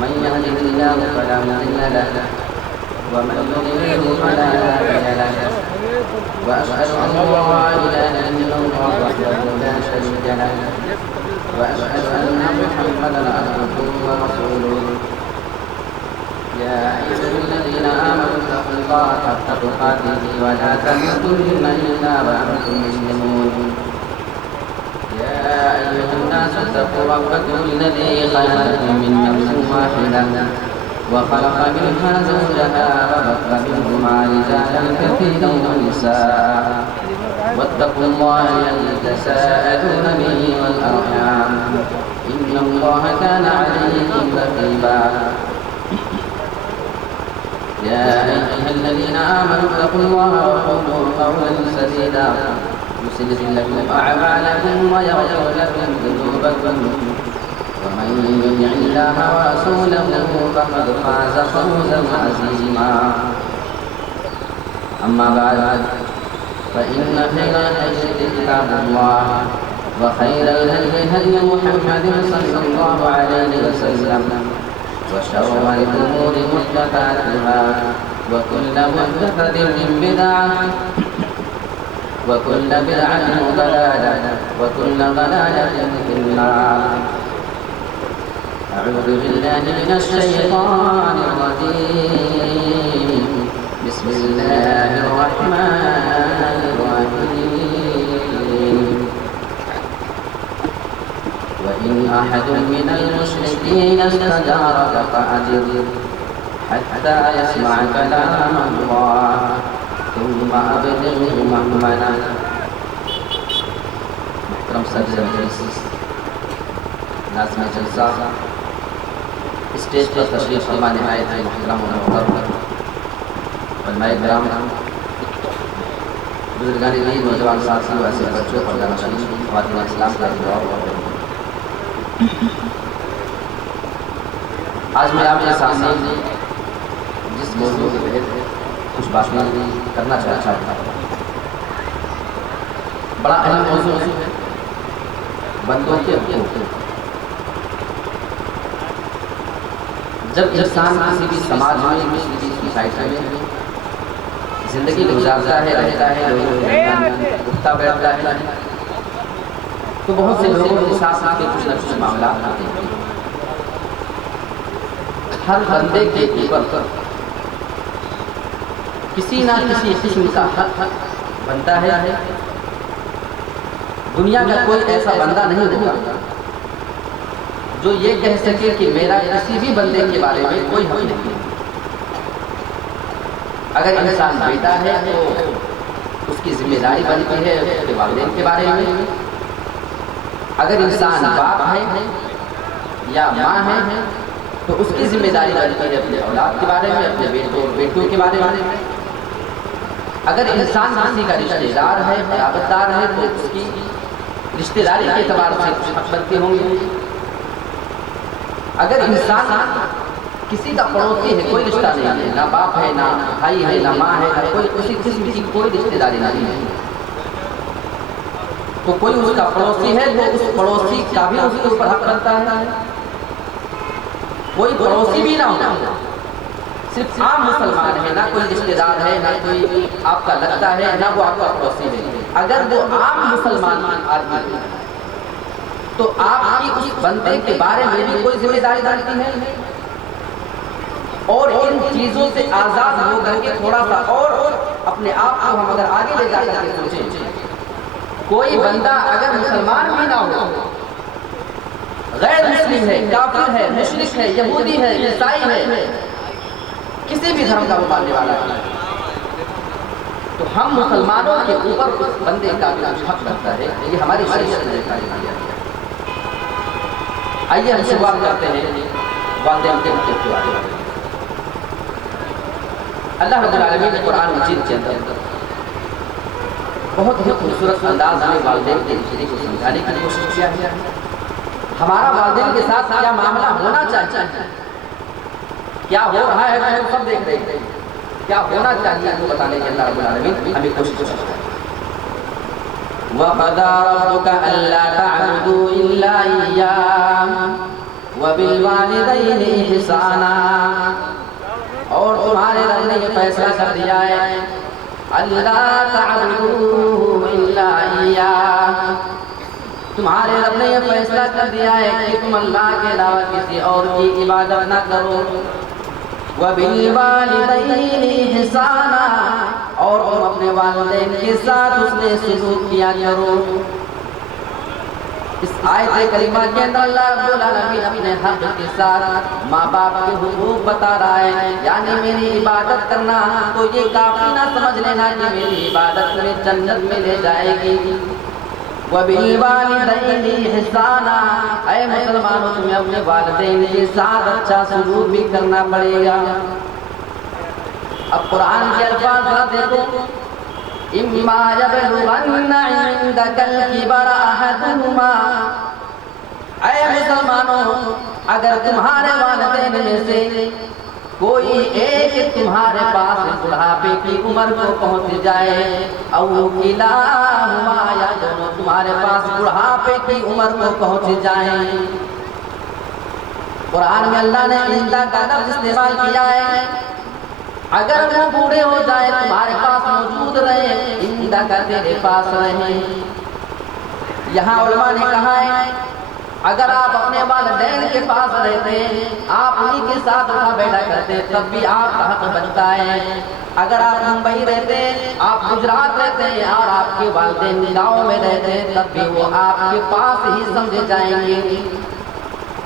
من يهده الله فلا مضل له ومن يضلل فلا هادي له وأشهد أن لا إله إلا الله وحده لا شريك له وأشهد أن محمدا عبده ورسوله يا أيها الذين آمنوا اتقوا الله حق تقاته ولا تموتن إلا وأنتم مسلمون يا أيها الناس اتقوا ربكم الذي خلقكم من نفس واحدة وخلق منها زوجها وبث منهما رجالا كثيرا ونساء واتقوا الله الذي تساءلون به والأرحام إن الله كان عليكم رقيبا يا أيها الذين آمنوا اتقوا الله وقولوا قولا سديدا يصلح لكم أعمالكم ويغفر لكم ذنوبكم ومن يطع الله ورسوله فقد فاز فوزا عظيما أما بعد فإن خير الحديث كتاب الله وخير الهدي هدي محمد صلى الله عليه وسلم وشر الأمور محدثاتها وكل محدثة بدعة وكل بدعة ضلالة وكل ضلالة في النار. أعوذ بالله من الشيطان الرجيم. بسم الله الرحمن الرحيم. وإن أحد من المشركين استجارك فأجره حتى يسمع كلام الله ثم أبلغه مأمنه. محترم صدر مجلس ناظم جلسہ اسٹیج پر تشریف فرما آئے تھے محترم علماء کرام، بزرگان دین، نوجوان ساتھیوں، ایسے بچوں اور جانشین، خواتین اسلام کا جواب. آج میں آپ کے سامنے جس موضوع کے تحت کچھ باتیں کرنا چاہتا ہوں، بڑا اہم موضوع ہے بندوں کے حقوق. جب انسان کسی بھی سماج میں، کسی بھی سوسائٹی میں زندگی گزارتا ہے، رہتا ہے، اٹھتا بیٹھتا ہے، تو بہت سے لوگوں کے ساتھ کے کچھ نہ کچھ معاملات ہوتے ہیں. ہر بندے کے اوپر کسی نہ کسی قسم کا حق بنتا ہے. دنیا کا کوئی ایسا بندہ نہیں ہوگا جو یہ کہہ سکے کہ میرا کسی بھی بندے کے بارے میں کوئی حق نہیں. اگر انسان بیٹا ہے تو اس کی ذمہ داری بنتی ہے اس کے والدین کے بارے میں. اگر انسان باپ ہے یا ماں ہے تو اس کی ذمہ داری بنتی ہے اپنے اولاد کے بارے میں، اپنے بیٹوں اور بیٹیوں کے بارے میں. اگر انسان کسی کا رشتہ دار ہے، قرابت دار ہے، تو اس کی رشتہ داری کے اعتبار سے کچھ حق بنتے ہوں گے. اگر انسان کسی کا پڑوسی ہے، کوئی رشتہ نہیں ہے، نہ باپ ہے، نہ بھائی ہے، نہ ماں ہے، کوئی کسی قسم کی کوئی رشتہ داری نہیں ہے، تو کوئی اس کا پڑوسی ہے تو اس پڑوسی کا بھی اس کے اوپر حق بنتا ہے. کوئی پڑوسی بھی نہ ہو، صرف عام مسلمان ہے، نہ کوئی رشتہ دار ہے، نہ کوئی آپ کا لگتا ہے، نہ وہ آپ کا پڑوسی ہے. اگر وہ عام مسلمان آدمی ہے تو آپ کی اس بندے کے بارے میں بھی کوئی ذمہ داری بنتی ہے. اور ان چیزوں سے آزاد ہو کر کے تھوڑا سا اور اپنے آپ کو ہم اگر آگے لے جا کر کے سوچیں، کوئی بندہ اگر مسلمان بھی نہ ہو، غیر مسلم ہے، کافر ہے، مشرک ہے، یہودی ہے، عیسائی ہے، کسی بھی دھرم کا وہ ماننے والا ہے، تو ہم مسلمانوں کے اوپر اس بندے کا بھی حق بنتا ہے. یہ ہماری شریعت نے دیا ہے. آئیے ہم شروعات کرتے ہیں والدین کے حقوق کے بارے میں. اللہ رب العالمین نے قرآن مجید کے اندر بہت ہی خوبصورت انداز میں والدین کے رشتے کو سمجھانے کی کوشش کیا ہے. ہمارا والدین کے ساتھ کیا معاملہ ہونا چاہیے، کیا ہو رہا ہے وہ سب دیکھ رہے ہیں، کیا ہونا چاہیے وہ بتانے کی اللہ رب العالمین ہمیں کوشش کرتا ہے. وَقَضَىٰ رَبُّكَ أَلَّا تَعْبُدُوا إِلَّا إِيَّاهُ وبالوالدین احسانا، اور تمہارے رب نے یہ فیصلہ کر دیا ہے اللہ تعبدوا الا ایاہ، تمہارے رب نے یہ فیصلہ کر دیا ہے کہ تم اللہ کے علاوہ کسی اور کی عبادت نہ کرو، وبالوالدین احسانا، اور تم اپنے والدین کے ساتھ حسن سلوک کیا کرو۔ اس آیت کریمہ کے اندر اللہ رب العالمین اپنے حق کے ساتھ ماں باپ کے حقوق بتا رہا ہے، یعنی میری عبادت کرنا تو یہ کافی نہ سمجھ لینا کہ میری عبادت میں جنت میں لے جائے گی۔ وبالوالدین احسانا، اے مسلمانوں تمہیں اپنے والدین کے ساتھ اچھا سلوک بھی کرنا پڑے گا۔ اب قرآن کے الفاظ ذرا دیکھو، اما یبلغن عندک الکبر احدہما، اے مسلمانوں اگر تمہارے والدین میں سے کوئی ایک تمہارے پاس بڑھاپے کی عمر کو پہنچ جائے، او کلاہما، یا دونوں تمہارے پاس بڑھاپے کی عمر کو پہنچ جائیں۔ قرآن میں اللہ نے عندہ کا لفظ استعمال کیا ہے، اگر وہ بوڑھے ہو جائے تمہارے پاس موجود رہے، عندہ کا تیرے پاس رہے۔ یہاں علماء نے کہا ہے اگر آپ اپنے والدین کے پاس رہتے، آپ انہی کے ساتھ اٹھا بیٹھا کرتے، تب بھی آپ کا حق بنتا ہے۔ اگر آپ ممبئی رہتے، آپ گجرات رہتے اور آپ کے والدین گاؤں میں رہتے، تب بھی وہ آپ کے پاس ہی سمجھے جائیں گے۔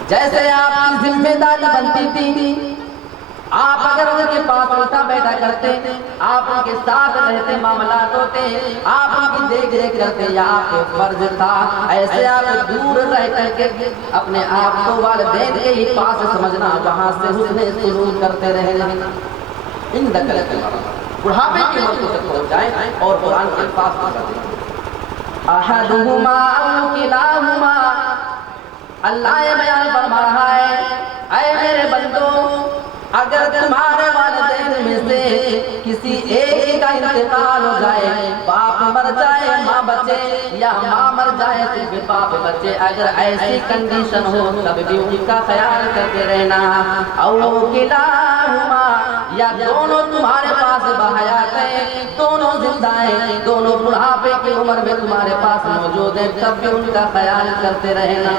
جیسے آپ کی ذمہ داری بنتی تھی، آپ اگر ان کے پاس اٹھا بیٹھا کرتے، آپ ان کے ساتھ رہتے، معاملات ہوتے، آپ ان کی دیکھ ریکھ کرتے، یا آپ کا فرض تھا، ایسے آپ دور رہ کر کے اپنے آپ کو والدین کے ہی پاس سمجھنا، وہاں سے حسن سلوک کرتے رہنا۔ ان دکل بڑھاپے کی عمر تک پہنچ جائیں اور قرآن کے پاس بتا دیں احدہما او کلاہما، اللہ یہ بیان فرما رہا ہے اے میرے بندو، اگر تمہارے والدین میں سے کسی ایک کا انتقال ہو جائے، باپ مر جائے ماں بچے، یا ماں مر جائے صرف باپ بچے، اگر ایسی کنڈیشن ہو تب بھی ان کا خیال کرتے رہنا، او کلاہما، یا دونوں تمہارے پاس بحیات ہیں، دونوں زندہ ہیں، دونوں بڑھاپے کی عمر میں تمہارے پاس موجود ہیں، تب بھی ان کا خیال کرتے رہنا۔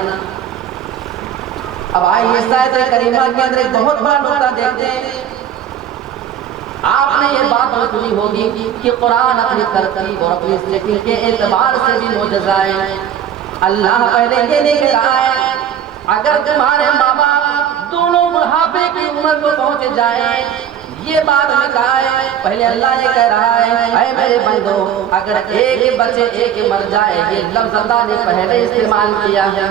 اب آئیے اس آیت کریمہ کے اندر ایک بہت بڑا نقطہ دیکھتے ہیں۔ آپ نے یہ بات سنی ہوگی کہ قرآن اپنی ترتیب اور اپنی سیٹنگ کے اعتبار سے بھی معجزہ ہے۔ اللہ پہلے یہ نہیں کہہ رہا ہے اگر تمہارے ماں باپ دونوں بڑھاپے کی عمر کو پہنچ جائیں، یہ بات میں کہا ہے، پہلے اللہ یہ کہہ رہا ہے اے میرے بندو اگر ایک بچے ایک مر جائے، یہ لفظ اللہ نے پہلے استعمال کیا ہے۔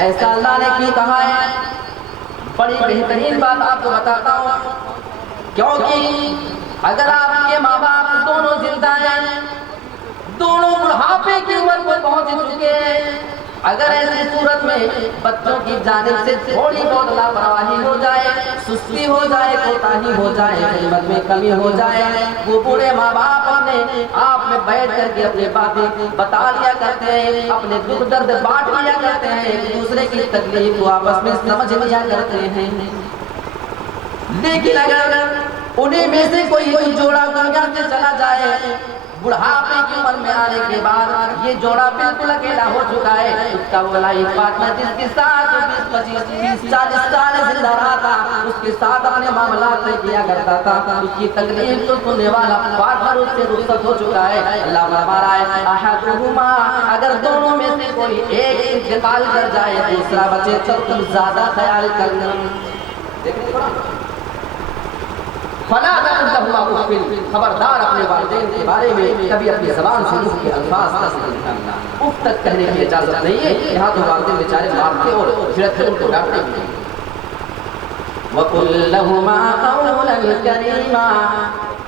ایسا اللہ نے کیوں کہا ہے؟ بڑی بہترین بات آپ کو بتاتا ہوں، کیونکہ اگر آپ کے ماں باپ دونوں زندہ ہیں، دونوں بڑھاپے کی عمر کو پہنچ چکے ہیں، اگر ایسی صورت میں بچوں کی جانب سے تھوڑی بہت لاپرواہی ہو جائے، سستی ہو جائے، کوتاہی ہو جائے، خدمت میں کمی ہو جائے، وہ بوڑھے ماں باپ اپنے آپ میں بیٹھ کر کے اپنی باتیں بتا لیا کرتے ہیں، اپنے دکھ درد بانٹ لیا کرتے ہیں، ایک دوسرے کی تکلیف کو آپس میں سمجھ لیا کرتے ہیں۔ لیکن اگر انہیں میں سے کوئی جوڑا دنیا سے چلا جائے، بڑھاپے کی عمر میں آنے کے بعد یہ جوڑا بالکل اکیلا ہو چکا ہے، اس کا وہ لائف پارٹنر جس کے ساتھ 20-25-30-40 سال زندہ رہا تھا، اس کے ساتھ اپنے معاملات میں کیا کرتا تھا، اس کی تکلیف تو سننے والا پارٹنر اس سے رخصت ہو چکا ہے۔ اللہ فرما رہا ہے احدہما، اگر دونوں میں سے کوئی ایک انتقال کر جائے، دوسرا بچے تو تم زیادہ خیال کرنا۔ فلا تقل لهما اف، خبردار اپنے والدین کے بارے میں کبھی اپنی زبان سے اف کے الفاظ نہ نکالنا، اف تک کہنے کی اجازت نہیں ہے، یہاں تو والدین بیچارے مارتے اور جھڑکتے ان کو ڈانٹتے بھی ہیں۔ وقل لهما قولا کریما،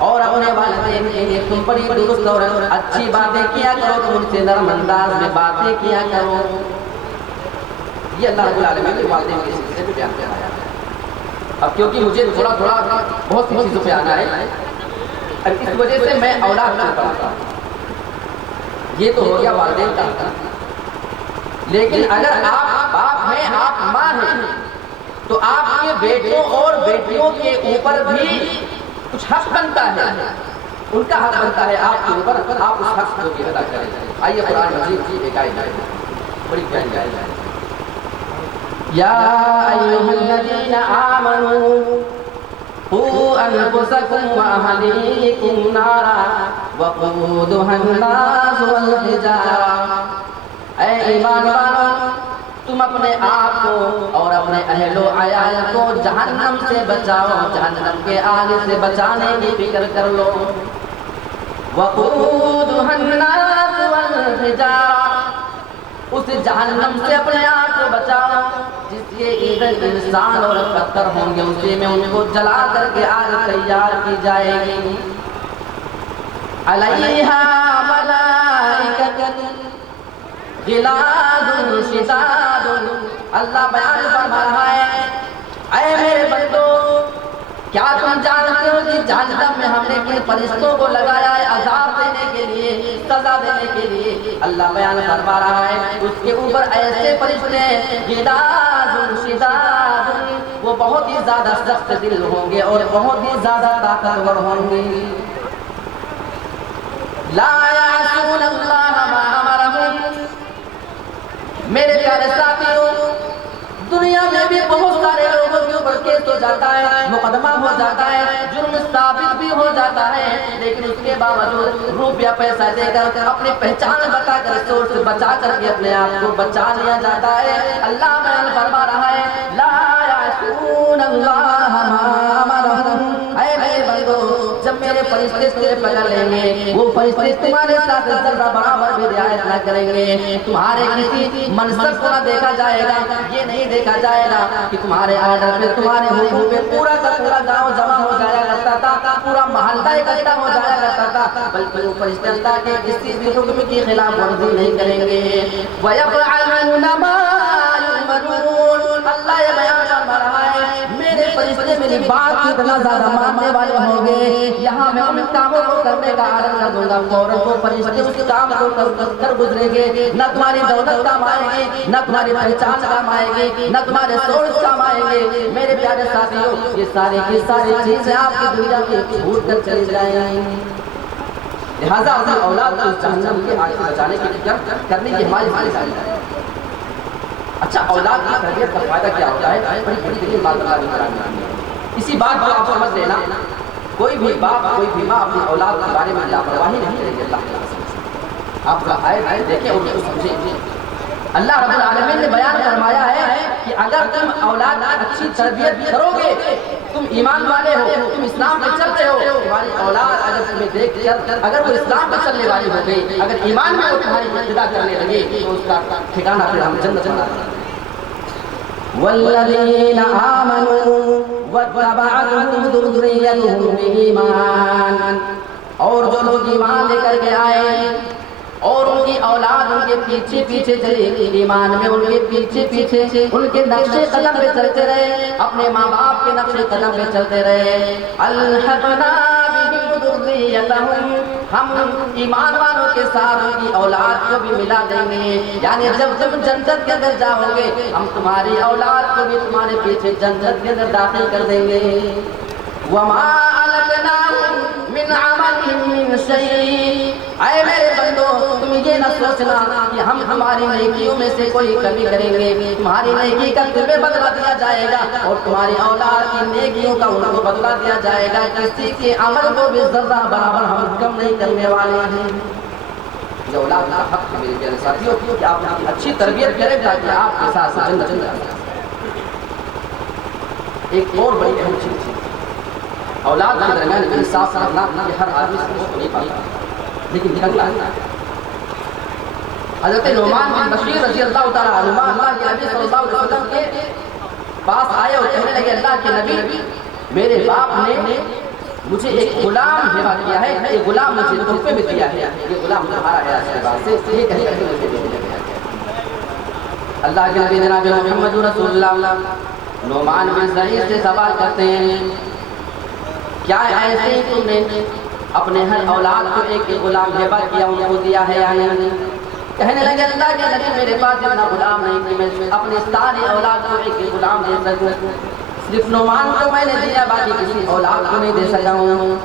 اور اپنے والدین کے لیے تم بڑی درست اور اچھی باتیں کیا کرو، تم ان سے نرم انداز میں باتیں کیا کرو۔ یہ اللہ رب العالمین نے والدین کے سلسلے میں بیان کیا ہے۔ اب کیونکہ مجھے تھوڑا بہت سی چیزوں پہ آنا ہے، اب اس وجہ سے میں اولاد کو پڑھاتا ہوں، یہ تو ہو گیا والدین کا، لیکن اگر آپ باپ ہیں، آپ ماں ہیں، تو آپ کے بیٹوں اور بیٹیوں کے اوپر بھی کچھ حق بنتا ہے، ان کا حق بنتا ہے آپ کے اوپر، آپ اس حق کو بھی ادا کریں۔ آئیے قرآن مجید کی ایک آیت ہے، بڑی پیاری آیت ہے۔ یا ایھا الذین آمنوا قوا انفسکم واہلیکم نارا وقودھا الناس والحجارہ، اے ایمان والو تم اپنے آپ کو اور اپنے اہل و عیال کو جہنم سے بچاؤ، جہنم کے آگ سے بچانے کی فکر کر لو۔ وقودھا الناس والحجارہ، اس جہنم سے اپنے آپ کو بچاؤ جس کے ایندھن انسان اور پتھر ہوں گے، اسی میں ان کو جلا کر کے آگ تیار کی جائے گی۔ علیہا ملائکۃ غلاظ شداد، اللہ بیان فرما رہا ہے اے میرے بندو، کیا تم جانتے ہو کہ جہنم میں ہم نے کن فرشتوں کو لگایا ہے عذاب دینے کے لیے، سزا دینے کے لیے؟ اللہ بیان فرما رہا ہے اس کے اوپر ایسے فرشتے غلاظ شداد، وہ بہت ہی زیادہ سخت دل ہوں گے اور بہت ہی زیادہ طاقتور ہوں گے۔ لا یعصون اللہ ما امرہم، میرے پیارے ساتھیوں دنیا میں بھی بہت سارے لوگوں کے اوپر کیس ہو جاتا ہے، مقدمہ ہو جاتا ہے، جرم ثابت بھی ہو جاتا ہے، لیکن اس کے باوجود روپیہ پیسہ دے کر اپنی پہچان بتا کر سور سے بچا کر کے اپنے آپ کو بچا لیا جاتا ہے۔ اللہ بیان فرما رہا ہے لا یعصون اللہ ما امرہم، اے میرے بندو جب میرے فرشتے تمہیں پکڑ لیں گے، وہ فرشتے تمہارے ساتھ ذرہ برابر بھی رعایت نہ کریں گے، تمہارے کسی منصب کو نہ دیکھا جائے گا، یہ نہیں دیکھا جائے گا کہ تمہارے آرڈر پہ تمہارے حکم پہ پورا کا پورا گاؤں جمع ہو جایا کرتا تھا، پورا محلہ اکٹھا ہو جایا کرتا تھا، بلکہ وہ فرشتے اللہ کے کسی بھی حکم کی خلاف ورزی نہیں کریں گے۔ وَيَفْعَلُونَ مَا يُؤْمَرُونَ، اللہ یہ بیان فرما رہا ہے میرے فرشتے میری بات کی اتنا زیادہ ماننے والے ہوں گے، یہاں میں ان کاموں کو کرنے کا آرڈر کر دوں گا، فوراً وہ فرشتے اس کام کو کر گزریں گے، نہ تمہاری دولت کام آئے گی، نہ تمہاری پہچان کام آئے گی، نہ تمہارے سورس کام آئیں گے۔ میرے پیارے ساتھیوں یہ ساری کی ساری چیزیں آپ کی دنیا میں چھوٹ کر چلی جائیں گی، لہٰذا اپنی اولاد کو جہنم کے آگ سے بچانے کی فکر کرنے کی ہماری ذمہ داری ہے۔ اچھا اولاد کی تربیت کا فائدہ کیا ہوتا ہے؟ بڑی بہترین بات اللہ نے کرانی ہے، اسی بات کو آپ سمجھ لینا، کوئی بھی باپ کوئی بھی ماں اپنی اولاد کے بارے میں لاپرواہی نہیں کرے گی۔ اللہ کے قسم آپ کا آیت دیکھیں اور اس کو سمجھیں۔ اللہ رب العالمین نے بیان فرمایا ہے کہ اگر تم اولاد کی اچھی تربیت کرو گے، تم ایمان والے ہو، تم اسلام پہ چلتے ہو، تمہاری اولاد اگر تمہیں دیکھ کر اگر وہ اسلام پہ چلنے والی ہو گئی، اگر ایمان میں وہ تمہاری ابتدا کرنے لگے تو اس کا ٹھکانہ پھر ہم جنت میں ہے۔ والذین آمنوا واتبعتهم ذریتهم بإیمان، اور جو لوگ ایمان لے کر کے آئے اور ان کی اولاد ان کے پیچھے پیچھے چلی گئی، ایمان میں ان کے پیچھے پیچھے ان کے نقش قدم پہ چلتے رہے، اپنے ماں باپ کے نقش قدم پہ چلتے رہے، الحقنا بہم ذریتہم، ہم ایمان والوں کے ساتھ ان کی اولاد کو بھی ملا دیں گے، یعنی جب تم جنت کے اندر جاؤ گے ہم تمہاری اولاد کو بھی تمہارے پیچھے جنت کے اندر داخل کر دیں گے۔ وما القناہم من عملہم من شیء، اے میرے بندو تم یہ نہ سوچنا کہ ہم ہماری نیکیوں میں سے کوئی کمی کریں گے، تمہاری نیکی کا تمہیں بدلہ دیا جائے گا اور تمہاری اولاد کی نیکیوں کا ان کو بدلہ دیا جائے گا، کسی کے عمل کو بھی ذرہ برابر ہم کم نہیں کرنے والے ہیں۔ یہ اولاد کا حق ہے میرے پیارے ساتھیوں کہ آپ کی اچھی تربیت کریں تاکہ آپ کے ساتھ جنت جائے۔ ایک اور بڑی اہم چیز ہے اولاد کے درمیان انصاف کرنا، یہ ہر آدمی سے نہیں پاتا لیکن کرنا ہے۔ حضرت نعمان بن بشیر رضی اللہ تعالیٰ عنہ اللہ کے نبی صلی اللہ علیہ وسلم کے پاس آئے اور کہنے لگے اللہ کے نبی میرے باپ نے مجھے ایک غلام ہبہ کیا ہے، ایک غلام مجھے تحفے میں دیا ہے، یہ غلام تمہارا ہے اس بات سے یہ کہہ کر کے مجھے دے دیا گیا۔ اللہ کے نبی جناب محمد رسول اللہ نعمان بن ضریر سے سوال کرتے ہیں کیا ایسے ہی تم نے اپنے ہر اولاد کو ایک غلام ہبہ کیا ان کو دیا ہے یا نہیں؟ کہنے لگے اللہ کے نبی میرے پاس اتنا غلام نہیں کہ میں اپنے سارے اولاد کو ایک غلام دے سکوں، صرف نعمان کو میں نے دیا، باقی کسی اولاد کو نہیں دے سکا ہوں۔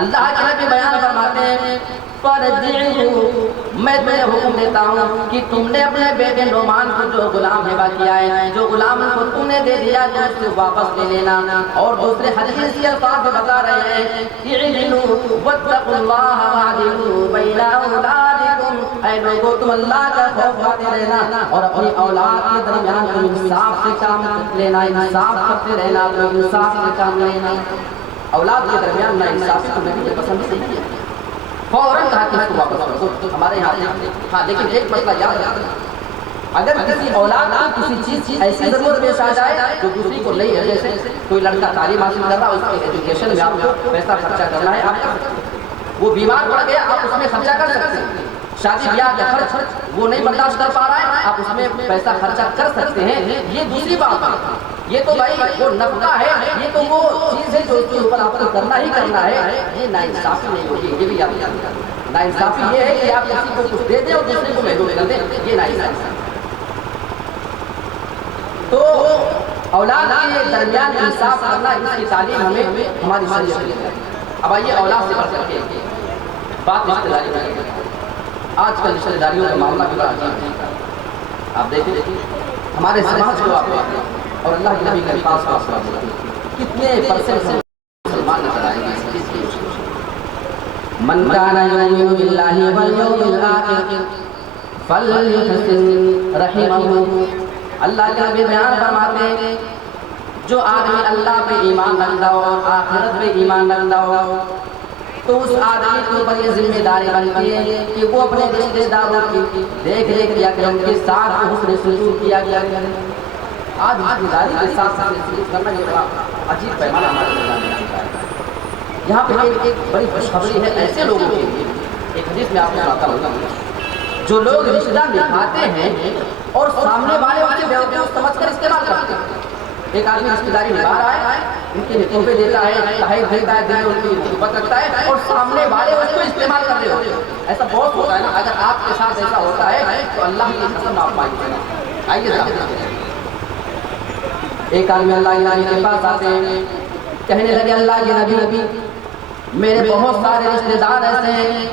اللہ کے نبی بیان فرماتے ہیں میں تمہیں حکم دیتا ہوں کہ تم نے اپنے بیٹے نعمان کو جو غلام ہبہ کیا ہے، جو غلام کو تم نے دے دیا تو اس کو واپس لے لینا۔ اور دوسرے حدیث کے الفاظ بتا رہے ہیں اعدلوا واتقوا اللہ واعدلوا بین اولادکم، اے لوگوں تم اللہ کا خوف کرتے رہنا اور اپنی اولاد کے درمیان تم انصاف سے کام لینا، انصاف کرتے رہنا، تم انصاف سے کام لینا۔ اولاد کے درمیان نا انصافی تو نبی نے پسند نہیں کیا، فوراً کہا کہ اس کو واپس کر دو۔ ہمارے یہاں ہاں لیکن ایک مسئلہ یاد رکھنا، اگر کسی اولاد کو کسی چیز کی ایسی ضرورت پیش آ جائے جو دوسری کو نہیں ہے، جیسے کوئی لڑکا تعلیم حاصل کر رہا ہے، اس کی ایجوکیشن میں آپ کو پیسہ خرچہ کرنا ہے، آپ وہ بیمار پڑ گیا آپ اس میں خرچہ کر سکتے ہیں، شادی بیاہ کا خرچ وہ نہیں برداشت کر پا رہا ہے آپ اس میں پیسہ خرچہ کر سکتے ہیں، یہ دوسری بات ہے۔ یہ تو بھائی وہ نفقہ ہے، یہ تو وہ چیز ہے جو اس کے اوپر آپ کو کرنا ہی کرنا ہے، یہ ناانصافی نہیں ہوگی، یہ بھی یاد رکھنا۔ ناانصافی یہ ہے کہ آپ کسی کو کچھ دے دیں اور دوسرے کو محدود کر دیں، یہ ناانصافی۔ تو اولاد کے درمیان انصاف کرنا، اس کی تعلیم ہمیں ہماری شریعت میں ہے۔ اب آئیے اولاد سے بڑھ کر کے بات رشتہ داری میں، آج کل رشتہ داریوں کا معاملہ بھی بڑا عجیب ہے۔ آپ دیکھیں ہمارے سماج کو آپ اور اللہ کے نبی کے پاس کتنے پرسنٹ مسلمان نظر آئیں گے اس کی من کان یؤمن باللہ والیوم الآخر فلیحسن رحمہ۔ اللہ کے نبی بیان فرماتے ہیں جو آدمی اللہ پہ ایمان رکھتا ہو اور آخرت پہ ایمان رکھتا ہو تو اس آدمی کے اوپر یہ ذمہ داری بنتی ہے کہ وہ اپنے رشتے داروں کی دیکھ ریکھ کیا کرے، ان کے ساتھ حسن سلوک کیا کرے۔ آج رشتے داری کے ساتھ سلوک کرنا یہ بڑا عجیب پیمانہ ہمارے میدان میں آتا ہے۔ یہاں پہ ایک بڑی خوشخبری ہے ایسے لوگوں کے لیے، ایک حدیث میں آپ کو بتاتا ہوں، جو لوگ رشتہ نبھاتے ہیں اور سامنے والے اسے بیوقوف سمجھ کر استعمال کرتے ہیں۔ ایک آدمی رشتہ داری نبھا رہا ہے، ان کے تحفے دیتا ہے، تحائف دیتا ہے، دل میں ان کی محبت رکھتا ہے اور سامنے والے اس کو استعمال کر رہے ہوتے ہیں۔ ایسا بہت ہوتا ہے نا، اگر آپ کے ساتھ ایسا ہوتا ہے تو اللہ کی قسم آپ پائیں گے۔ آئیے ایک آدمی اللہ کے نبی کے پاس آتے ہیں، کہنے لگے اللہ کے نبی میرے بہت سارے رشتہ دار ایسے ہیں،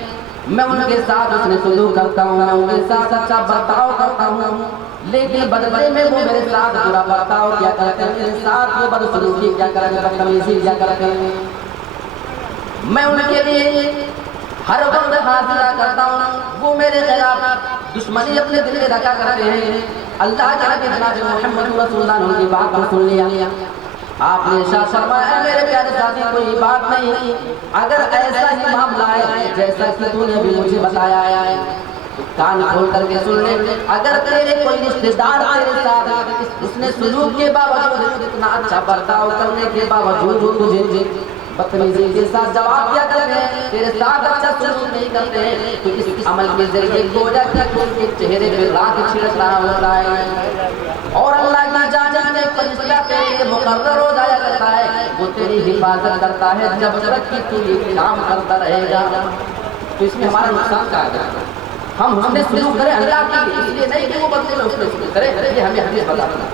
میں ان کے ساتھ حسن سلوک کرتا ہوں، میں ان کے ساتھ اچھا برتاؤ کرتا ہوں، لیکن بدلے میں وہ میرے ساتھ برا برتاؤ کیا کرتے ہیں، میرے ساتھ وہ بدسلوکی کیا کرتے ہیں، بدتمیزی کیا کرتے ہیں۔ میں ان کے لیے ہر وقت حاضرہ کرتا ہوں، وہ میرے خلاف دشمنی اپنے دل میں رکھا کرتے ہیں۔ اللہ کے نبی جناب محمد رسول اللہ نے ان کی بات کو سن لیا۔ آپ نے ارشاد فرمایا میرے پیارے ساتھی کوئی بات نہیں، اگر ایسا ہی معاملہ ہے جیسا کہ تو نے ابھی مجھے بتایا ہے تو کان کھول کر کے سن لے، اگر تیرے کوئی رشتہ دار تیرے ساتھ اس نے سلوک کے باوجود اتنا اچھا برتاؤ کرنے کے باوجود تجھے بدتمیزی کے ساتھ جواب دیا کرتے ہیں، تیرے ساتھ اچھا سلوک نہیں کرتے ہیں، تو اس عمل کے ذریعے گویا کہ ان کے چہرے پہ راکھ چھڑک رہا ہوتا ہے اور اللہ کی جانب سے فرشتہ تیرے لیے مقرر ہو جایا کرتا ہے، وہ تیری حفاظت کرتا ہے جب تک کہ تو یہ کام کرتا رہے گا۔ تو اس میں ہمارا نقصان کیا ہے؟ ہم حسن سلوک کریں اللہ کے لیے، اس لیے نہیں کہ وہ بندے میں حسن سلوک کرے، یہ ہمیں حدیث بتاتا ہے۔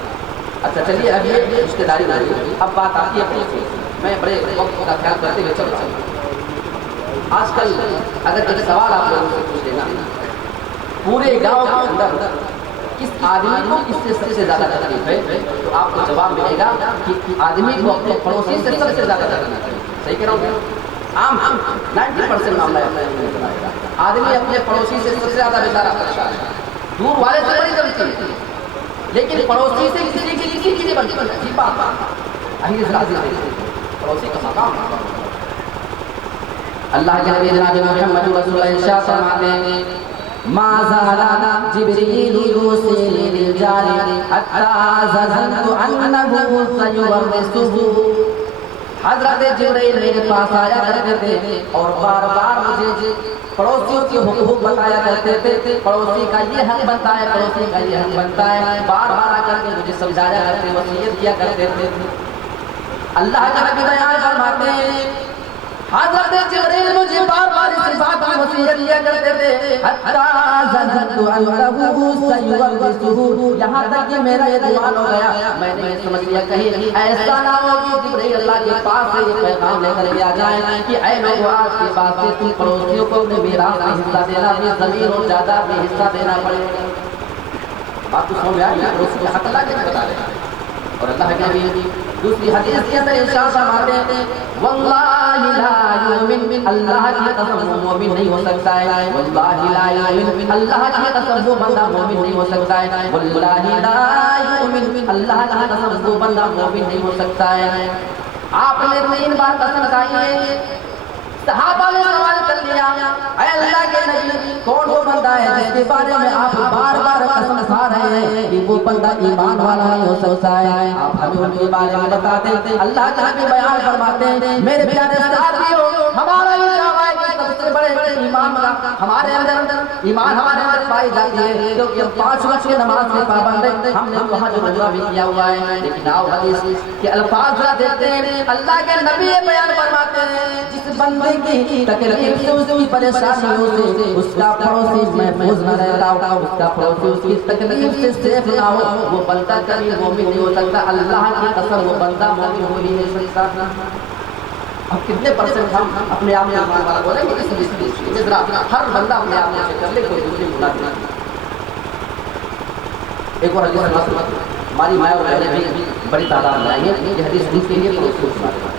اچھا چلیے اب یہ رشتہ داری ہو رہی ہے، اب بات آتی ہے پڑوسی۔ میں بڑے وقت کا خیال کرتے ہوئے چل رہا ہوں۔ آج کل اگر ایک سوال آپ لوگوں سے پوچھ لینا، پورے گاؤں کے اندر کس آدمی کو کس سے سب سے زیادہ تکلیف ہے، تو آپ کو جواب ملے گا کہ آدمی کو اپنے پڑوسی سے سب سے زیادہ تکلیف ہے۔ صحیح کہہ رہا ہوں؟ عام 90% معاملہ ہے، آدمی اپنے پڑوسی سے سب سے زیادہ بیچارہ پریشان ہے، دور والے سے بڑی بنتی ہے لیکن پڑوسی سے کسی کی نہیں بنتی۔ عجیب بات ہے، پڑوسی کا مقام اللہ کے نبی جناب محمد رسول اللہ ارشاد فرماتے ہیں ما زال جبریل یوصینی بالجار حتی ظننت انہ سیورثہ۔ حضرت جبریل میرے پاس آیا کرتے تھے اور بار بار مجھے پڑوسیوں کے حقوق بتایا کرتے تھے، پڑوسی کا یہ حق بنتا ہے، پڑوسی کا یہ حق بنتا ہے، بار بار آ کر کے مجھے سمجھایا کرتے، وصیت کیا کرتے تھے۔ اللہ کے نبی بیان فرماتے ہیں حضرت جبریل مجھے بار بار اس بات کی وصیت کیا کرتے تھے حتی ظننت انہ سیورثہ، یہاں تک کہ میرا یہ گمان ہو گیا، میں نے سمجھ لیا کہیں ایسا نہ ہو کہ جبریل اللہ کے پاس سے یہ پیغام لے کر آ جائیں کہ اے لوگوں آج کے بعد سے تم پڑوسیوں کو اپنے میراث میں حصہ دینا، اپنی زمین اور جائیداد میں حصہ دینا پڑے گا۔ بات تو سمجھ میں آئی، پڑوسی کے حق اللہ کے بتا رہے ہیں۔ اور اللہ کے نبی دوسری حدیث کے اندر ارشاد فرماتے ہیں واللہ لا یؤمن، اللہ کی قسم وہ مومن نہیں ہو سکتا ہے، واللہ لا یؤمن، اللہ کی قسم وہ بندہ مومن نہیں ہو سکتا ہے، واللہ لا یؤمن، اللہ کی قسم وہ بندہ مومن نہیں ہو سکتا ہے۔ آپ نے 3 بار قسم کھائی ہے۔ صحابہ نے سوال کر لیا اے اللہ کے نبی کون وہ بندہ ہے جس کے بارے میں آپ بار بار قسم کھا رہے ہیں کہ وہ بندہ ایمان والا نہیں ہو سکتا ہے، آپ ہمیں ان کے بارے میں بتاتے ہیں۔ اللہ کے نبی بیان فرماتے ہیں میرے پیارے ساتھیوں، ہمارا یہ دعویٰ ہے کہ سب سے بڑے ایمان کا ہمارے اندر ایمان ہمارے اندر پائی جاتی ہے، کیونکہ ہم 5 وقت کی نماز کے پابند ہیں، ہم نے وہاں جو رجوع بھی کیا ہوا ہے۔ لیکن آؤ حدیث کے الفاظ ذرا دیکھتے ہیں، اللہ کے نبی بیان فرماتے ہیں جس بندے کی تکلیف سے، اس کی پریشانیوں سے اس کا پڑوسی محفوظ نہ رہتا ہو، اس کا پڑوسی اس کی تکلیف سے سیف نہ ہو، وہ بندہ کبھی مومن نہیں ہو سکتا۔ اللہ کی قسم وہ بندہ مومن ہو ہی نہیں سکتا۔ اب کتنے پرسنٹ ہم اپنے آپ میں ایمان والا بولیں گے اس لیے ذرا ہر بندہ اپنے آپ میں کر لے، کوئی دوسری بلا دے۔ ایک اور حدیث ہماری مائیں اور بہنیں بھی بڑی تعداد میں آئی ہیں، یہ حدیث ان کے لیے پڑوسی سناتے ہیں۔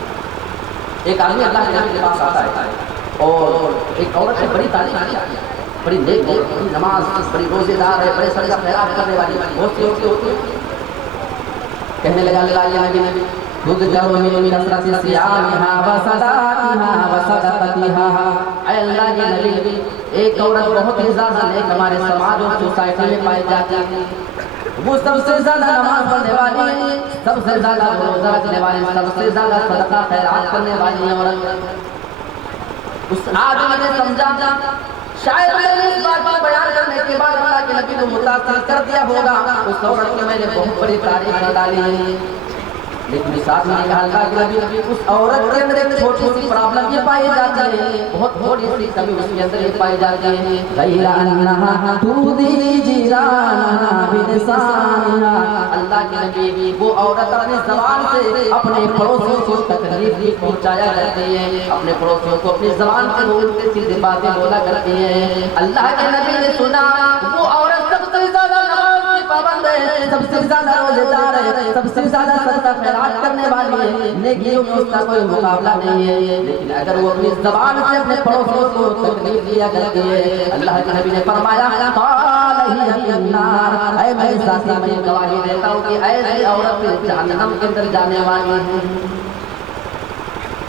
ایک آدمی اللہ کے نبی کے پاس آتا ہے اور ایک عورت سے بڑی تعلیم بڑی نیک ہے، بڑی نماز، بڑی روزے دار ہے، بڑے صدقہ خیرات کرنے والی بہت سی عورتیں ہوتی ہیں۔ کہنے لگا یا نبی تذکر من کثرت صیامها وصلاتها وصدقتها، اے اللہ کے نبی ایک عورت بہت ہی زیادہ نیک ہمارے سماج اور سوسائٹی میں پائی جاتی ہے، وہ سب سے زیادہ نماز پڑھنے والی ہے، سب سے زیادہ روزہ رکھنے والی، سب سے زیادہ صدقہ خیرات کرنے والی ہے۔ اور اس آدمی نے سمجھا شاید میں نے اس بات کو بیان کرنے کے بعد اللہ کے نبی کو متاثر کر دیا ہوگا، اس عورت کی میں نے بہت بڑی تعریف نہ ڈالی ہے۔ لیکن اس آدمی نے کہا اللہ کے نبی اس عورت کے اندر ایک چھوٹی سی پرابلم یہ پائی جاتی ہے، بہت تھوڑی سی کمی اس کے اندر یہ پائی جاتی ہے، غیر انہا تودی جیرانہا بلسانہا، اللہ کے نبی وہ عورت اپنے زبان سے اپنے پڑوسیوں کو تکلیف بھی پہنچایا کرتی ہے، اپنے پڑوسیوں کو اپنی زبان سے بولتے سیدھی باتیں بولا کرتی ہے۔ اللہ کے نبی نے سنا وہ عورت سب سے زیادہ نماز کی پابند ہے، سب سے زیادہ روزے دار ہے، سب سے زیادہ صدقہ خیرات کرنے والی ہے، نیکیوں میں اس کا کوئی مقابلہ نہیں ہے، لیکن اگر وہ اپنی زبان سے اپنے پڑوسیوں کو تکلیف دیا کرتی ہے، اللہ کے نبی نے فرمایا قال ہی فی النار، اے میرے ساتھی میں گواہی دیتا ہوں کہ ایسی عورت جہنم کے اندر جانے والی ہے۔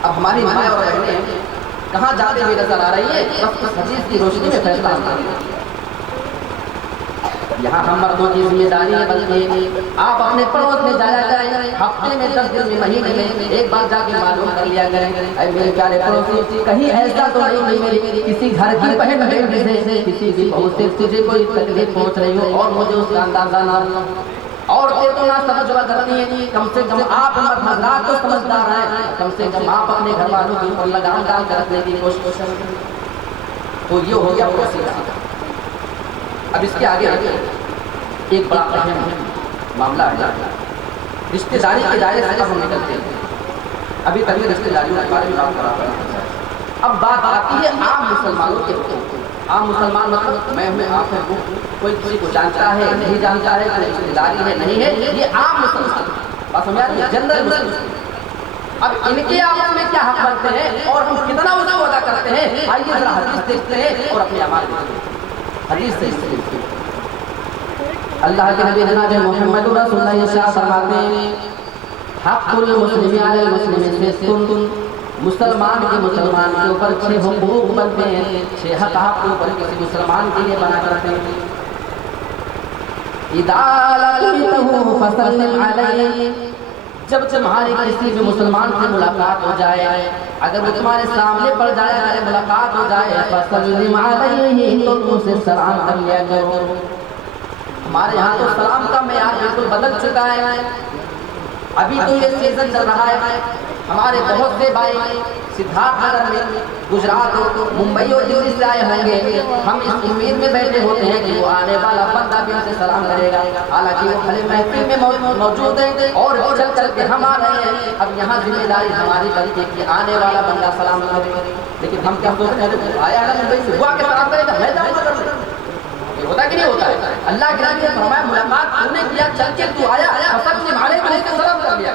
اب ہماری مائیں اور بہنیں کہاں جاتے ہوئے نظر آ رہی ہے؟ بس اس حدیث کی روشنی میں فیصلہ ہوتا ہے۔ یہاں ہم مردوں کی ذمہ داری ہے بلکہ آپ اپنے پڑوس میں جایا کریں، ہفتے میں 10 دن میں مہینے میں ایک بار جا کے معلوم کر لیا کریں اے میرے پیارے پڑوسی کہیں ایسا تو نہیں میری کسی گھر کی بہن سے کسی بھی بہو سے تجھے کوئی تکلیف پہنچ رہی ہو اور مجھے اس کا اندازہ نہ ہو۔ عورتیں تو نہ سمجھ ہوا کرتی ہیں، کم سے کم آپ مرد حضرات تو سمجھدار ہیں، کم سے کم آپ اپنے گھر والوں کے اوپر لگام ڈال کر رکھنے کی کوشش کریں۔ تو یہ ہو گیا پڑوسی کا۔ اب اس کے آگے ایک بڑا اہم معاملہ ہے، رشتہ داری کے دائرے سے ہم نکلتے ہیں۔ ابھی تک رشتہ داریوں کے بارے میں بات کر رہا ہے، اب بات آتی ہے عام مسلمانوں کے حقوق۔ عام مسلمان مطلب میں ہوں، آپ ہیں، کوئی کسی کو جانتا ہے نہیں جانتا ہے، کوئی رشتہ داری ہے نہیں ہے، یہ عام مسلمان بات سمجھ آتی ہے، جنرل مسلم۔ اب ان کے آپس میں کیا حق بنتے ہیں اور ہم کتنا اس کو ادا کرتے ہیں، آئیے ذرا حدیث دیکھتے ہیں اور اپنے اعمال دیکھتے ہیں۔ حدیث سے اس سے دیکھتے ہیں۔ اللہ کے نبی جناب محمد رسول اللہ ارشاد فرماتے ہیں حق المسلم علی المسلم ست، مسلمان کے مسلمان کے اوپر 6 حقوق بنتے ہیں، 6 حق آپ کے اوپر کسی مسلمان کے لیے بنا کرتے ہیں۔ اذا لقیتہ فسلم علیہ، جب تمہاری کسی بھی مسلمان سے ملاقات ہو جائے، اگر وہ تمہارے سامنے پڑ جائے، اگر ملاقات ہو جائے فسلم علیہ، تو تم سے سلام کر لیا کرو۔ ہمارے یہاں تو سلام کا معیار بالکل بدل چکا ہے، ابھی تو یہ سیزن چل رہا ہے، ہمارے بہت سے بھائی سدھارتھ نگر میں، گجرات اور ممبئی اور دلی سے آئے ہوں گے، ہم اس امید میں بیٹھے ہوتے ہیں کہ وہ آنے والا بندہ بھی ہم سے سلام کرے گا، حالانکہ وہ کھڑے محفل میں موجود ہے اور چل چل کے ہم آ رہے ہیں۔ اب یہاں ذمہ داری ہماری بنتی ہے کہ آنے والا بندہ سلام کرے، لیکن ہم کیا سوچتے ہیں آیا ہے ممبئی سے، وہ آ کے سلام کرے گا، میں جاؤں گا کرنے۔ یہ ہوتا کہ نہیں ہوتا ہے؟ اللہ کے نبی نے فرمایا ملاقات تو نے کیا، چل کے تو آیا، فسلم علیہ کو سلام کر دیا۔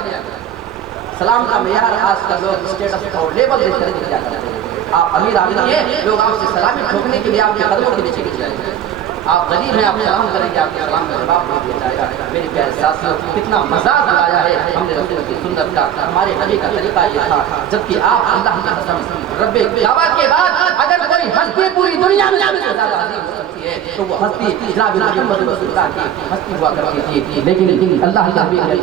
سلام کا معیار آج کل لوگ اسٹیٹس اور لیبل دیکھ کر کیا کرتے ہیں۔ آپ امیر آدمی ہیں، لوگ آپ سے سلامی ٹھوکنے کے لیے آپ کے قدموں کے نیچے گر جائیں گے۔ آپ غریب ہیں، آپ سلام کریں گے، آپ کے سلام کا جواب نہیں دیا جائے گا۔ میرے پیارے ساتھیوں، کتنا مزاج لایا ہے ہم نے رسول کی سنت کا، ہمارے نبی کا طریقہ یہ تھا۔ جبکہ آپ اللہ کی قسم رب کعبہ کے بعد اگر کوئی ہستی پوری دنیا میں سے زیادہ عظیم ہو سکتی ہے تو وہ ہستی جناب محمد رسول اللہ کی ہستی ہوا کرتی تھی۔ لیکن اللہ کے نبی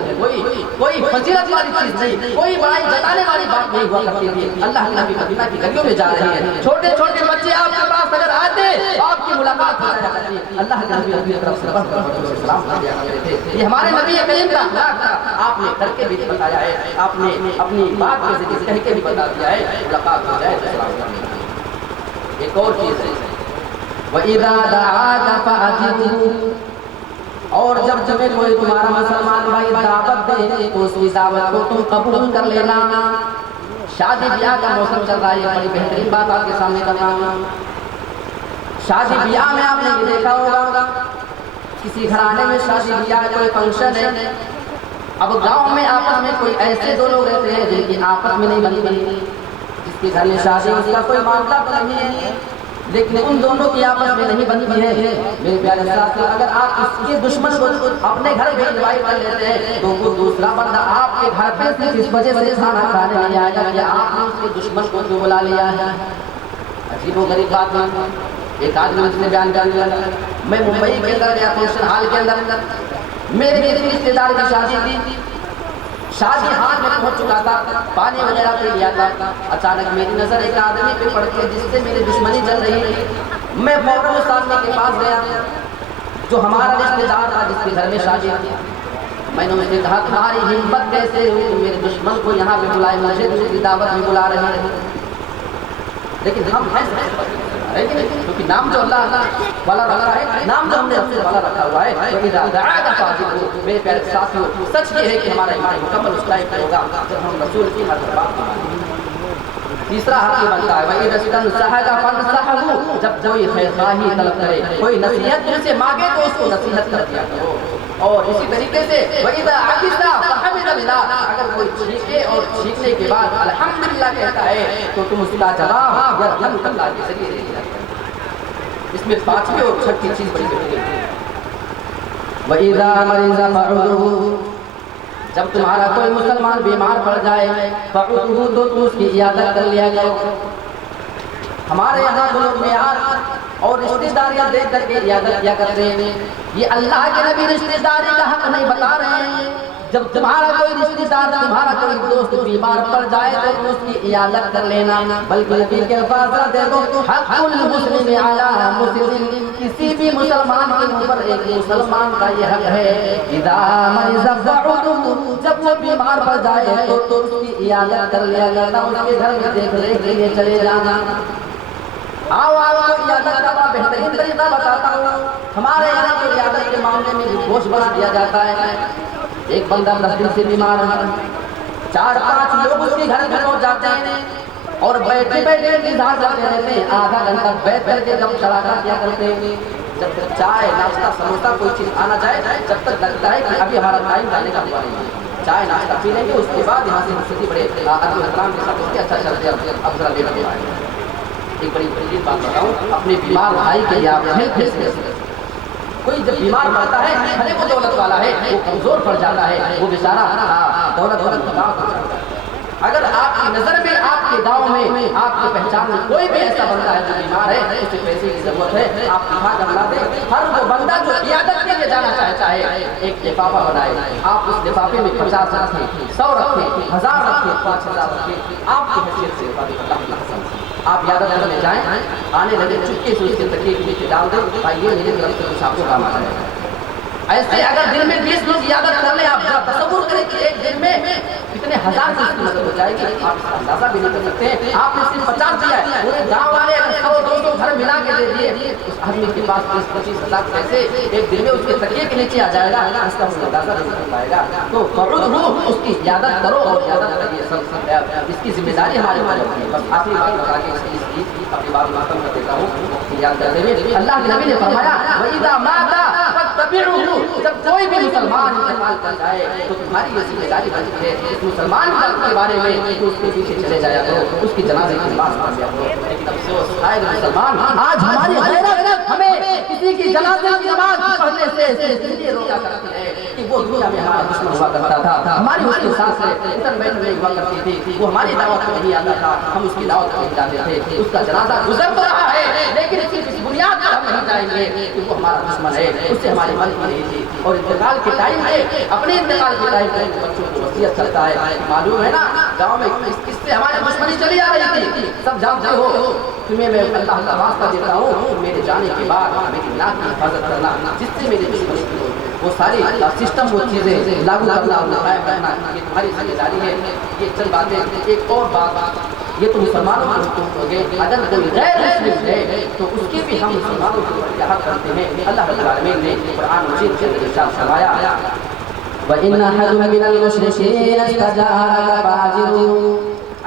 کوئی فضیلت والی چیز نہیں، کوئی بڑائی جتانے والی بات نہیں ہوا کرتی تھی۔ اللہ کے نبی مدینہ کی گلیوں میں جا رہے ہیں، چھوٹے چھوٹے بچے آپ کے پاس اگر آتے آپ کی ملاقات ہو جایا کرتی، اللہ کے نبی اپنی طرف سے بڑھ کر سلام کر دیا کرتے تھے۔ یہ ہمارے نبی کریم کا اخلاق تھا۔ آپ نے کر کے بھی بتایا ہے، آپ نے اپنی بات کے ذریعے کہہ کے بھی بتا دیا ہے، ملاقات ہو جائے تو سلام کرنا۔ ایک اور چیز ہے وَإِذَا دَعَاكَ فَأَجِبْهُ، اور جب تمہیں کوئی تمہارا مسلمان بھائی دعوت دے تو اس کی دعوت کو تم قبول کر لینا۔ شادی بیاہ کا موسم چل رہا ہے، یہ بڑی بہترین بات آپ کے سامنے کر رہا ہوں۔ شادی بیاہ میں آپ نے یہ دیکھا ہوگا، کسی گھرانے میں شادی بیاہ کوئی فنکشن ہے، اب گاؤں میں آپس میں کوئی ایسے دو لوگ رہتے ہیں جن کی آپس میں نہیں بنتی، جس کے گھر میں شادی اس کا کوئی معاملہ تو نہیں ہے، لیکن ان دونوں کی آپس میں نہیں بنتی ہے۔ میرے پیارے ساتھیوں، اگر آپ اس کے دشمن کو اپنے گھر بھی انوائٹ کر لیتے ہیں تو وہ دوسرا بندہ آپ کے گھر پہ صرف اس وجہ سے کھانا کھانے نہیں آئے گا کہ آپ نے اس کے دشمن کو کیوں بلا لیا ہے۔ عجیب و غریب بات ہے۔ ایک آدمی اس نے بیان کر دیا، میں ممبئی کے اندر گیا فنکشن ہال کے اندر، میرے رشتے دار کی شادی تھی، شادی ہال میں پہنچ چکا تھا، پانی وغیرہ پی لیا تھا، اچانک میری نظر ایک آدمی پہ پڑ کے جس سے میری دشمنی چل رہی تھی۔ میں فوراً اس آدمی کے پاس گیا جو ہمارا رشتے دار تھا جس کے گھر میں شادی تھی۔ میں نے اسے کہا تمہاری ہمت کیسے ہوئی تم میرے دشمن کو یہاں پہ بلائے، مجھے اس کی دعوت میں بلا رہے ہیں؟ لیکن ہم ہے کہ نہیں، کیونکہ نام جو اللہ والا رکھا ہے، نام جو ہم نے رسول والا رکھا ہوا ہے، وَإِذَا دَعَاكَ فَأَجِبْهُ۔ میرے پیارے ساتھیوں، سچ یہ ہے کہ ہمارا ایمان مکمل اس ٹائم پہ ہوگا جب ہم رسول کی مرتبات کو مانیں گے۔ تیسرا حق یہ بنتا ہے وَإِذَا اسْتَنصَحَكَ فَانصَحْهُ، جب کوئی خیر خواہی طلب کرے، کوئی نصیحت تم سے مانگے تو اس کو نصیحت کر دیا کرو۔ اور اسی طریقے سے وَإِذَا عَطِسَ فَحَمِدَ اللَّهَ، اگر کوئی چھینکے اور چھینکنے کے بعد الحمدللہ کہتا ہے تو تم اس کا جواب یرحمک اللہ کے ذریعے دے دیا کرو۔ اس میں پانچویں اور چھٹی چیز بڑی بہترین ہے، وَإِذَا مَرِضَ فَعُودُهُ، جب تمہارا کوئی مسلمان بیمار پڑ جائے فَعُودُهُ، تو تم اس کی عیادت کر لیا کرو۔ ہمارے یہاں لوگ معیار اور رشتہ داریاں دیکھ کر کے عیادت کیا کرتے ہیں، یہ اللہ کے نبی رشتہ داری کا حق نہیں بتا رہے ہیں۔ جب تمہارا کوئی رشتہ دار، تمہارا کوئی دوست بیمار پڑ جائے تو تم اس کی عیادت کر لینا، بلکہ نبی کے الفاظ دیکھو، حق المسلم علی مسلم، کسی بھی مسلمان کے اوپر ایک مسلمان کا یہ حق ہے، اذا مریض فعودہ، جب وہ بیمار پڑ جائے تو اس کی عیادت کر لیا کرنا، اس کے گھر میں دیکھ ریکھ کے لیے چلے جانا۔ آؤ عیادت کا بڑا بہترین طریقہ بتاتا ہوں۔ ہمارے یہاں تو عیادت کے معاملے میں گوشت بنا دیا جاتا ہے، ایک بندہ 10 دن سے بیمار ہے، 4-5 لوگ اس کے گھر میں پہنچ جاتے ہیں اور بیٹھے بیٹھے انتظار کرتے رہتے ہیں، آدھا گھنٹہ بیٹھ کر کے جب چڑھا کیا کرتے ہیں، جب تک چائے ناشتہ سموسہ کوئی چیز آنا جائے، جب تک لگتا ہے کہ ابھی ہمارا ٹائم جانے کا ہوا نہیں ہے، چائے ناشتہ پی لیں گے، اس کے بعد یہاں سے مسجد بڑے ادب و احترام کے ساتھ اس کے اچھا چلتے ہیں، اب ذرا لیٹ کے آئے۔ ایک بڑی بڑی بات بتاؤں، اپنے بیمار بھائی کے لیے آپ ہیلپ کیسے کر سکتے؟ کوئی جب بیمار پڑتا ہے، بھلے وہ دولت والا ہے، وہ کمزور پڑ جاتا ہے، وہ بیچارہ دولت تباہ ہو جاتا ہے۔ اگر آپ کی نظر میں، آپ کے گاؤں میں، آپ کی پہچان میں کوئی بھی ایسا بندہ ہے جو بیمار ہے، اسے پیسے کی ضرورت ہے، آپ دکھا کر لا دیں۔ ہر وہ بندہ جو عیادت کے لیے جانا چاہتا ہے، ایک لفافہ بنائے، آپ اس لفافے میں 50 رکھیں، 100 رکھیں، 1000 رکھیں، 5000 رکھیں، آپ کی حیثیت سے اللہ کی قسم آپ عیادت کرنے جائیں، آنے لگے چپکے سے اس کے تکیے کے نیچے ڈال دیں، بھائی یہ میرے طرف سے کچھ آپ کو کام آ جائے گا۔ ایسے اگر دن میں 20 لوگ عیادت کر لیں، آپ تصور کریں کہ ایک دن میں 1000 کی اس کی مدد ہو جائے گی آپ اس کا اندازہ بھی نہیں کر سکتے ہیں. آپ نے صرف 50 دیا ہے, پورے گاؤں والے اگر 100-200 گھر ملا کے دے دیے, اس آدمی کے پاس 20-25 ہزار پیسے ایک دن میں اس کے تکیے کے نیچے آ جائے گا, اس کا اندازہ نہیں کر پائے گا. تو فعودہ اس کی عیادت کرو اور عیادت کریے. سب اس کی ذمہ داری ہمارے اوپر ہے. بس آخری بات بتا کے اس کی اپنی بات ختم کر دیتا ہوں. یاد کرتے ہوئے اللہ کے نبی نے فرمایا وَإِذَا مَاتَ فَاتَّبِعُوهُ, جب کوئی بھی مسلمان انتقال کر جائے تو تمہاری یہ ذمہ داری بنتی ہے اس مسلمان کے بارے میں کہ اس کے پیچھے چلے جایا کرو, اس کی جنازے کی نماز پڑھ لیا کرو. لیکن افسوس شاید مسلمان آج ہماری غیرت ہمیں کسی کی جنازے کی نماز پڑھنے سے اس لیے روکا کرتی ہے کہ وہ دنیا میں ہمارا دشمن ہوا کرتا تھا, ہماری اس کے ساتھ اٹھن بیٹھن نہیں ہوا کرتی تھی, وہ ہماری دعوت میں نہیں آتا تھا, ہم اس کی دعوت میں نہیں جاتے تھے. اس کا جنازہ گزر تو رہا ہے لیکن صرف اس بنیاد پر ہم نہیں جائیں گے کہ وہ ہمارا دشمن ہے, اس سے ہماری منفی نہیں تھی. اور انتقال کے ٹائم پہ اپنے انتقال کے ٹائم پہ بچوں کو وصیت کرتا ہے. معلوم ہے نا گاؤں میں اس سے ہماری دشمنی چلی آ رہی تھی, سب جانتے ہو. تمہیں میں اللہ کا واسطہ دیتا ہوں میرے جانے کے بعد میری ناک کی حفاظت کرنا, جس سے میری دشمنی کی وہ ساری سسٹم, وہ چیزیں لاگو کرنا اور قائم کرنا, یہ تمہاری ذمہ داری ہے. یہ چند باتیں. ایک اور بات, یہ تو مسلمانوں کے حقوق ہو گئے, اگر کوئی غیر مسلم ہے تو اس کے بھی ہم مسلمانوں کے اوپر حق کرتے ہیں. اللہ رب العالمین نے قرآن مجید کے اندر ارشاد فرمایا وَإِنَّ أَحَدٌ مِّنَ الْمُشْرِكِينَ اسْتَجَارَكَ فَأَجِرْهُ,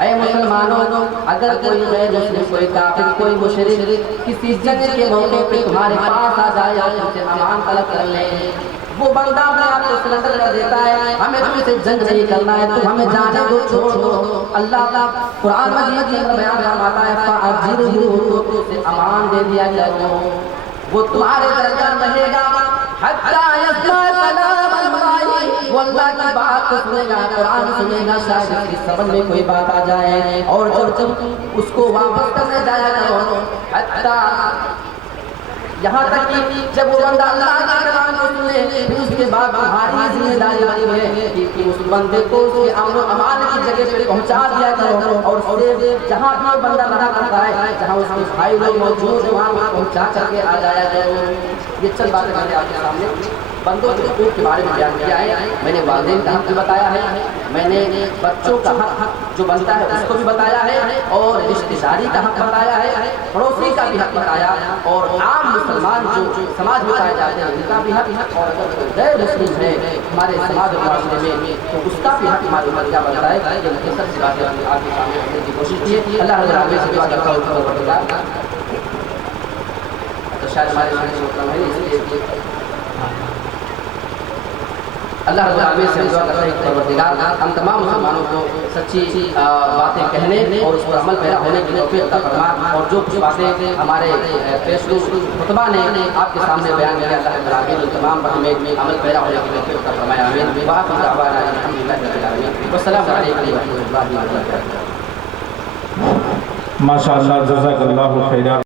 اے مسلمانوں اگر کوئی غیر مسلم, کوئی کافر, کوئی مشرک کسی جنگ کے موقع پہ تمہارے پاس آ جائے اور تم سے امان طلب کر لیں, وہ بندہ اپنے آپ کو سرنڈر کر دیتا ہے, ہمیں تم سے جنگ نہیں کرنا ہے, تم ہمیں جانے دو, چھوڑ دو. اللہ کا قرآن مجید کے اندر بیان فرماتا ہے فَأَجِرْهُ, تو اسے امان دے دیا کرو, وہ تمہارے درمیان رہے گا حَتَّى يَسْمَعَ كَلَامَ اللَّهِ, وہ اللہ کی بات کو سنے گا, قرآن سنے گا, شاید اس کی سمجھ میں کوئی بات آ جائے, اور جب اس کو واپس کرنے جایا کرو حَتَّى, یہاں تک کہ جب وہ بندہ اللہ کے کلام کو سنے پھر اس کے بعد تمہاری ذمہ داری بنی ہے کہ اس بندے کو اس کے امن و امان کی جگہ پہ پہنچا دیا کرو, اور اسے جہاں بھی وہ بندہ رہا کرتا ہے, جہاں اس کے بھائی لوگ موجود ہیں وہاں پہنچا کر کے آ جایا کرو. یہ چند باتیں میں نے آپ کے سامنے بندوں کے حقوق کے بارے میں بیان کیا ہے. میں نے والدین کا حق بھی بتایا ہے, میں نے بچوں کا حق جو بنتا ہے اس کو بھی بتایا ہے, اور رشتہ داری کا حق بتایا ہے, پڑوسی کا بھی حق بتایا, اور عام مسلمان جو سماج میں پائے جاتے ہیں ان کا بھی حق, اور اگر کوئی غیر مسلم ہے ہمارے سماج اور معاشرے میں تو اس کا بھی حق ہمارے اوپر کیا بنتا ہے. یہ سب سی باتیں آپ کے سامنے رکھنے کی کوشش کی ہے. اللہ رب العالمین سے دعا کرتا ہوں تو شاید ہمارے اللہ رب العالمین سے دعا کرتے ہیں کہ پروردگار ہم تمام مسلمانوں کو سچی باتیں کہنے اور اس پر عمل پیرا ہونے کی توفیق عطا فرما, اور جو کچھ باتیں ہمارے پیشرو خطبہ نے آپ کے سامنے بیان کیا, اللہ رب العالمین تمام پر ہمیں عمل پیرا ہونے کی توفیق عطا فرمائے. آمین. وآخر دعوانا الحمدللہ رب العالمین, والسلام علیکم ورحمۃ اللہ وبرکاتہ. ماشاء اللہ, جزاک اللہ خیرا.